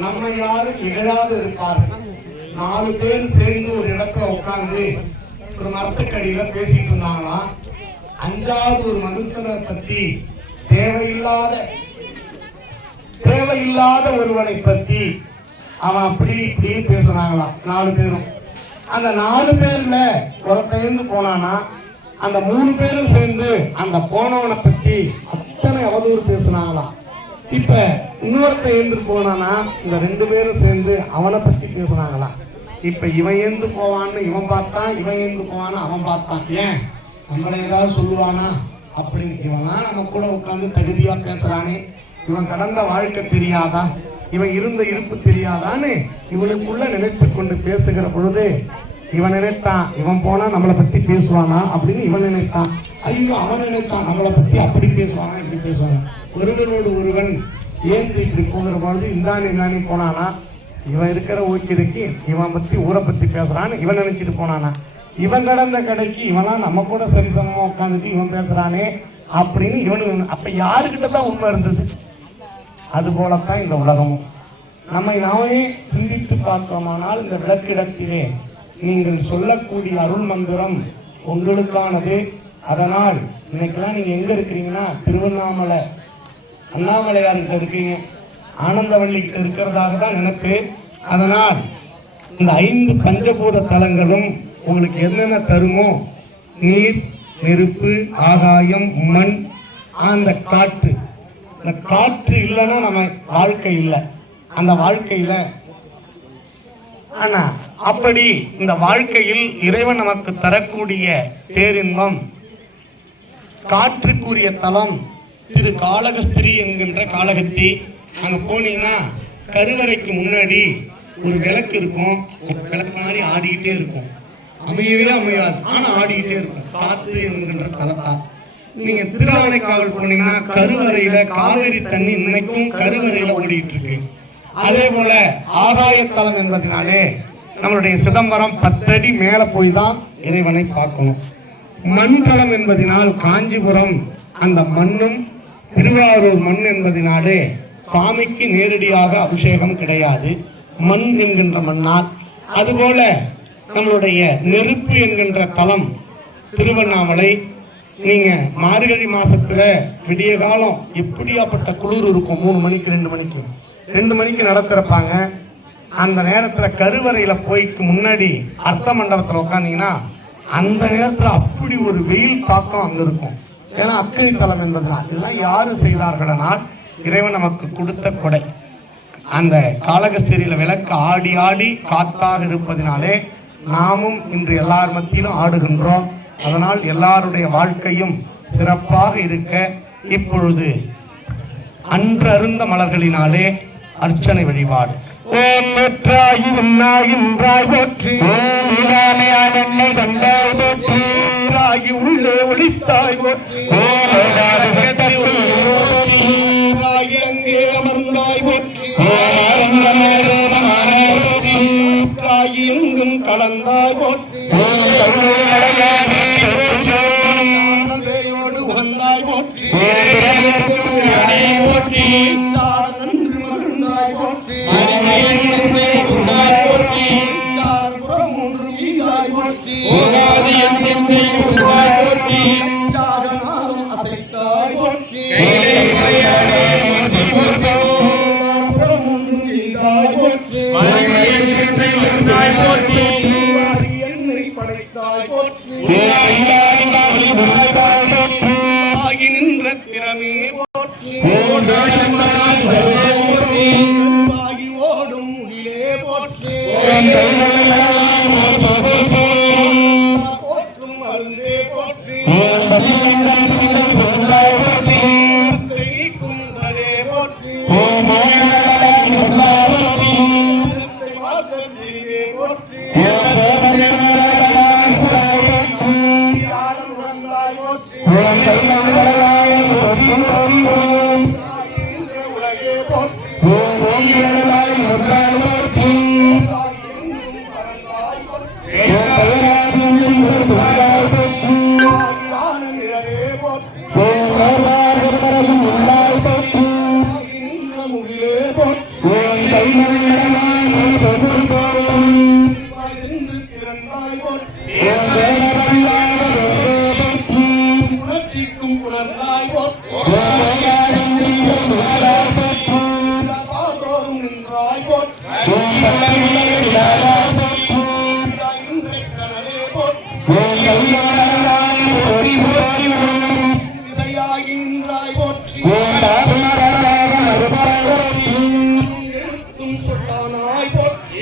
நம்ம யாரும் இகழாது இருக்காரு. 4 பேர் சேர்ந்து ஒரு இடத்துல உட்கார்ந்து ஒரு மரத்துக்கடியில பேசிட்டு இருந்தாங்களாம். 5வது ஒரு மனுஷனை பத்தி தேவையில்லாத ஒருவனை பத்தி அவன் அப்படி இப்படி பேசுறாங்களாம் 4 பேரும். அந்த 4 பேர்ல ஒருத்தந்து போனானா அந்த 3 பேரும் சேர்ந்து அந்த போனவனை பத்தி அத்தனை அவதூறு பேசுனாங்களாம். இப்ப இன்னொருத்த எழுந்து போனானா இந்த 2 பேரும் சேர்ந்து அவனை பத்தி பேசுனாங்களாம். இப்ப இவன் எழுந்து போவான்னு இவன் பார்த்தான், இவன் எழுந்து போவான்னு அவன் பார்த்தான். ஏன் நம்மள ஏதாவது சொல்லுவானா அப்படின்னு. இவன்லாம் நம்ம கூட உட்காந்து தகுதியா பேசுறானே, இவன் கடந்த வாழ்க்கை தெரியாதா, இவன் இருந்த இருப்பு தெரியாதான்னு இவனுக்குள்ள நினைத்து கொண்டு பேசுகிற பொழுது இவன் நினைத்தான் இவன் போனா நம்மளை பத்தி பேசுவானா அப்படின்னு இவன் நினைத்தான். ஐயோ அவன் நினைத்தான் நம்மளை பத்தி அப்படி பேசுவானா இப்படி பேசுவாங்க. ஒருவனோடு ஒருவன் ஏன் இப்படி போகிற பொழுது இந்தானி போனானா இவன் இருக்கிற ஊக்கிடுக்கு இவன் பத்தி ஊரை பத்தி பேசுறான்னு இவன் நினைச்சிட்டு போனானா. இவன் கடந்த கடைக்கு இவனா நம்ம கூட சரிசமமா உட்காந்துட்டு இவன் பேசுறானே அப்படின்னு இவனு. அப்ப யாருக்கிட்ட தான் உண்மை இருந்தது? அது போலத்தான் இந்த உலகமும். நம்மை நாமே சிந்தித்து பார்த்தோமானால் இந்த விளக்கிடத்திலே நீங்கள் சொல்லக்கூடிய அருள் மந்திரம் உங்களுக்கானது. அதனால் இன்னைக்கெல்லாம் நீங்க எங்க இருக்கிறீங்கன்னா திருவண்ணாமலை அண்ணாமலையார்கிட்ட இருக்கீங்க, ஆனந்தவள்ளிக்கிட்ட இருக்கிறதாக தான் நினைப்பு. அதனால் இந்த 5 பஞ்சபூத தலங்களும் உங்களுக்கு என்னென்ன தருமோ நீர், நெருப்பு, ஆகாயம், மண், அந்த காற்று. இந்த காற்று இல்லைன்னா நம்ம வாழ்க்கை இல்லை. அந்த வாழ்க்கையில ஆனா அப்படி இந்த வாழ்க்கையில் இறைவன் நமக்கு தரக்கூடிய பேரின்பம் காற்றுக்குரிய தலம் திரு காளகஸ்திரி என்கின்ற காளகத்தி. அங்க போனீங்கன்னா கருவறைக்கு முன்னாடி ஒரு விளக்கு இருக்கும். விளக்கு மாதிரி ஆடிக்கிட்டே இருக்கும். அமையவே அமையாது, ஆனா ஆடிக்கிட்டே இருக்கும். காத்து என்கின்ற தலத்தா. நீங்க திருவானைக்காவல் போனீங்கன்னா கருவறையில காவிரி தண்ணி இன்னைக்கும் கருவறையில ஓடிட்டு இருக்கு. அதே போல ஆகாயத்தலம் என்பதனாலே நம்மளுடைய சிதம்பரம் 10 அடி மேல போய் தான் இறைவனை பார்க்கணும். மண்தலம் என்பதனால் காஞ்சிபுரம் அந்த மண்ணும் திருவாரூர் மண் என்பதனாலே சாமிக்கு நேரடியாக அபிஷேகம் கிடையாது, மண் என்கின்ற மண்ணால். அதுபோல நம்மளுடைய நெருப்பு என்கின்ற தலம் திருவண்ணாமலை. நீங்க மார்கழி மாசத்துல விடிய காலம் எப்படியாப்பட்ட குளிர் இருக்கும். 3 மணிக்கு 2 மணிக்கு நடத்திருப்பாங்க. அந்த நேரத்துல கருவறையில போய்க்கு முன்னாடி அர்த்த மண்டபத்துல உட்காந்தீங்கன்னா அந்த நேரத்துல அப்படி ஒரு வெயில் தாக்கம் அங்க இருக்கும். ஏன்னா அக்கறை தலம் என்பதனால். இதெல்லாம் யாரு செய்தார்களால் இறைவன் நமக்கு கொடுத்த கொடை. அந்த காளகஸ்திரியில விளக்கு ஆடி ஆடி காத்தாக இருப்பதினாலே நாமும் இன்று எல்லார் மத்தியிலும் ஆடுகின்றோம். அதனால் எல்லாருடைய வாழ்க்கையும் சிறப்பாக இருக்க இப்பொழுது அன்று அருந்த மலர்களினாலே அர்ச்சனை வழிபாடு. ஓம் வெற்றாகி உண்ணாகின்றாய் போற்றி, என்னை கண்டாய் போற்றி, உள்ளே ஒளித்தாய் போற்றி, அங்கே அமர்ந்தாய் போற்றி, எங்கும் கலந்தாய் போற்றி, உகந்தாய் போற்றி, ஓடும் உள்ளே போற்றி, போற்றும் அருந்தே போற்றி, குந்தலே போற்றி, போற்றி சென்று திறந்தாய் போற்றி உணர்ச்சிக்கும் புணர்ந்தாய் போற்றி பாதோறும் நின்றாய் போற்றி இன்றைக் கனலே போற்றி இசையாகி நின்றாய் போற்றி எழுத்தும் சொல்லானாய் போற்றி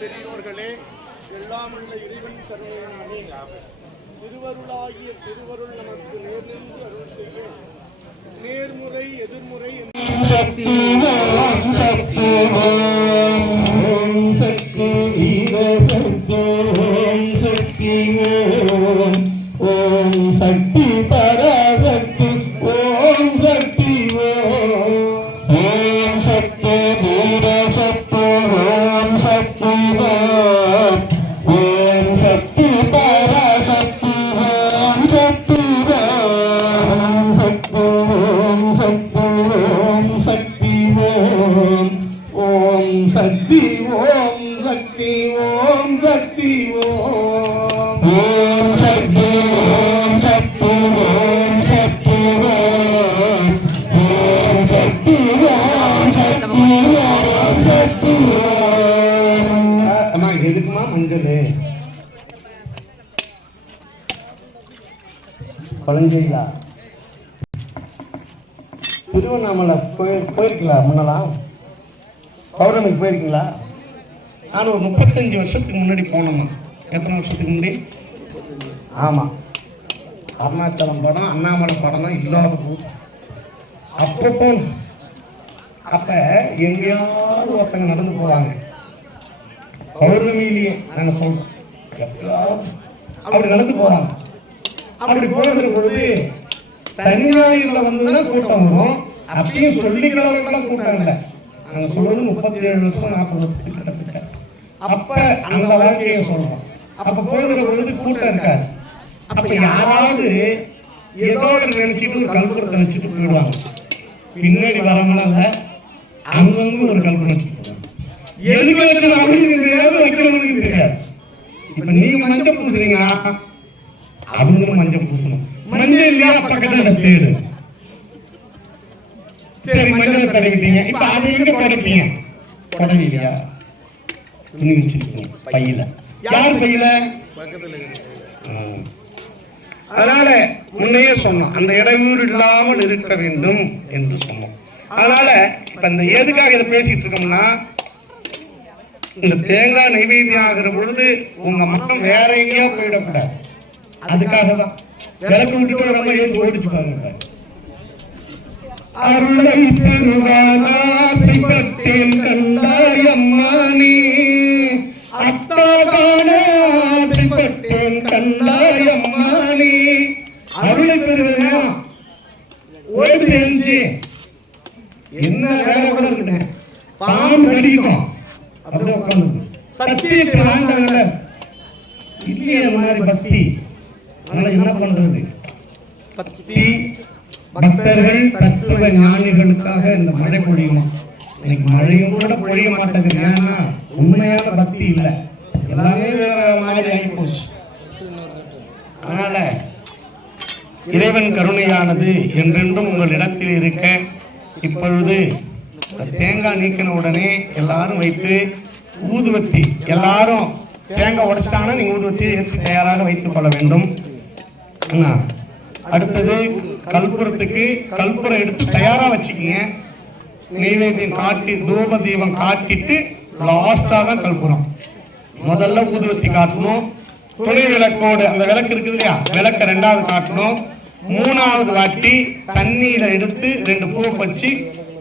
பெரியோர்களே, எல்லாம் உள்ள இறைவன் கருணையினாலே திருவருளாகிய திருவருள் நமக்கு நேர்நின்று அருள் செய்ய நேர்முறை எதிர்முறை சக்தி பராசக்தி ஓம் சக்தி ஓம் சக்தி வீர சக்தி ஓம் சக்தி ஓம் சக்தி பராசக்தி ஓம் சக்தி ஓம் சக்தி ஓம் சக்தி ஓம் சக்தி ஓம் சக்தி ஓம் சக்தி ஓம் சக்தி ஓம் சக்தி ஓம் சக்தி ஓம் சக்தி ஓம் சக்தி ஓம் சக்தி ஓம் சக்தி அம்மா எதுக்குமா மஞ்சள் குழந்தைங்களா திருவண்ணாமலை போயிருக்கீங்களா முன்னலாம் பௌர்ணமிக்கு போயிருக்கீங்களா? நான் ஒரு 35 வருஷத்துக்கு முன்னாடி போனோம்மா. எத்தனை வருஷத்துக்கு முன்னாடி? ஆமாம், அருணாச்சலம் படம் அண்ணாமலை படம் தான் இல்லாத போது அப்போ போகணும். அப்போ எங்கேயாவது ஒருத்தங்க நடந்து போவாங்க பௌர்ணமியிலேயே. நாங்கள் சொல்கிறோம் எப்பயாவது அப்படி நடந்து போகிறாங்க. அப்படி போகிற பொழுது சனி ஞாயிறுல வந்துன்னா கூட்டம் வரும். அப்பயும் சொல்லிக்கிறவங்களுக்கெல்லாம் கூட்டம் இல்லை. நாங்கள் சொல்றது 37 வருஷம் 40 வருஷத்துக்கு கிட்டத்தட்ட. அப்போ அந்த வாழ்க்கையை சொல்கிறோம். அப்போ போகிற பொழுது கூட்டம் இருக்காது. அப்போ யாராவது ஏதோ நினைச்சிட்டு ஒரு கல்புரத்தை வச்சுட்டு போயிடுவாங்க. பின்னாடி வரவங்களால அங்கங்க ஒரு கல்புரம் வச்சுட்டு போவாங்க. எதுக்கு வச்சு அவங்களுக்கு தெரியாது, வைக்கிறவங்களுக்கு தெரியாது. இப்போ நீங்க மஞ்சள் பூசுறீங்கன்னா அவங்களும் மஞ்சள் பூசணும். மஞ்சள் இல்லையா பக்கத்துல தேடு. சரி மஞ்சள் தடவிட்டீங்க, இப்ப அதை எங்க தொடப்பீங்க? தொடவியா துணி வச்சிருக்கீங்க பையில. யார் பையில? அதனால முன்னையே சொன்னோம், அந்த இடையூறு இல்லாமல் இருக்க வேண்டும் என்று சொன்னோம். அதனால இப்ப இந்த எதுக்காக இதை பேசிட்டு இருக்கோம்னா, இந்த தேங்காய் நைவேத்தியம் ஆகிற பொழுது உங்க மனம் வேற எங்கேயோ போயிடக்கூடாது. அதுக்காக தான் விளக்கு விட்டுட்டு நம்ம ஏன் ஓடிச்சு பாருங்க. அருளை பெறுவானாசை பெற்றேன் கண்டாய் அம்மானே, கண்டாயம்மானே அருளை பெறுகிற நேரம் ஓய்வு எழுந்து என்ன வேலை கூட இருக்கட்டும், பாம்பு கடிக்கும் அப்படியே உட்காந்து சத்தியத்தை வாழ்ந்தாங்கல்ல, இல்லையே அந்த மாதிரி பக்தி. அதனால என்ன பண்றது, பக்தி பக்தர்கள் தத்துவ ஞானிகளுக்காக இந்த மழை பொழியுமா. இன்னைக்கு மழையும் கூட பொழிய மாட்டேங்குது. ஏன்னா உண்மையான பக்தி இல்லை, எல்லாமே வேற வேற மாதிரி ஆகி போச்சு. அதனால இறைவன் கருணையானது என்றென்றும் உங்கள் இடத்தில் இருக்க. இப்பொழுது தேங்காய் நீக்கின உடனே எல்லாரும் வைத்து ஊதுவத்தி, எல்லாரும் தேங்காய் உடைச்சிட்டாங்கன்னா நீங்க ஊதுவத்தியை ஏற்றி தயாராக வைத்துக் கொள்ள வேண்டும். அடுத்தது கற்பூரத்துக்கு கற்பூரம் எடுத்து தயாரா வச்சுக்கிங்க. நெய்வேத்தியம் காட்டி தூப தீபம் காட்டிட்டு லாஸ்டா தான் கற்பூரம். முதல்ல ஊதுவத்தி காட்டணும். துணை விளக்கோடு அந்த விளக்கு இருக்குது இல்லையா, விளக்க ரெண்டாவது காட்டணும். மூணாவது வாட்டி தண்ணீரை எடுத்து 2 பூ வச்சு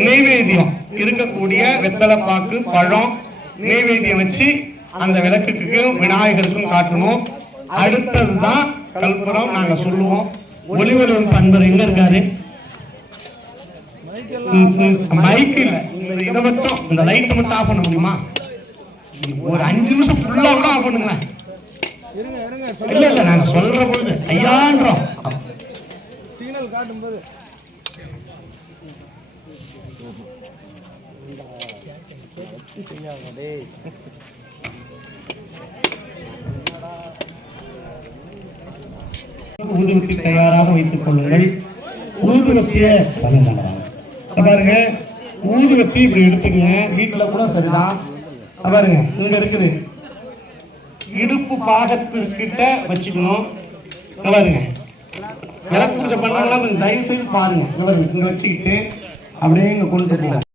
நெய்வேத்தியம் இருக்கக்கூடிய வெத்தலைப்பாக்கு பழம் நெய்வேத்தியம் வச்சு அந்த விளக்குக்கு விநாயகருக்கும் காட்டணும். அடுத்ததுதான் கற்பூரம் நாங்க சொல்லுவோம். ஒளிவரும் பண்பர் எங்க இருக்காரு, மைக் இல்ல, இதை மட்டும் இந்த லைட் மட்டும் ஆஃப் பண்ண முடியுமா? ஒரு 5 நிமிஷம் ஃபுல்லா கூட ஆஃப் பண்ணுங்களேன். இல்ல இல்ல நாங்க சொல்ற பொழுது ஐயான்றோம் சிக்னல் காட்டும் போது ஊதுவத்தி தயாராக வைத்துக் கொள்ளுங்கள். ஊதுவத்திய பாருங்க, ஊதுவத்தி இப்படி எடுத்துக்கங்க. வீட்டுல கூட சரிதான். பாருங்க இங்க இருக்குது, இடுப்பு பாகத்திற்கிட்ட வச்சுக்கணும். பாருங்க விளக்கு பூஜை பண்ணாலும் தயவு செய்து பாருங்க, இங்க வச்சுக்கிட்டு அப்படியே இங்க கொண்டு போங்க.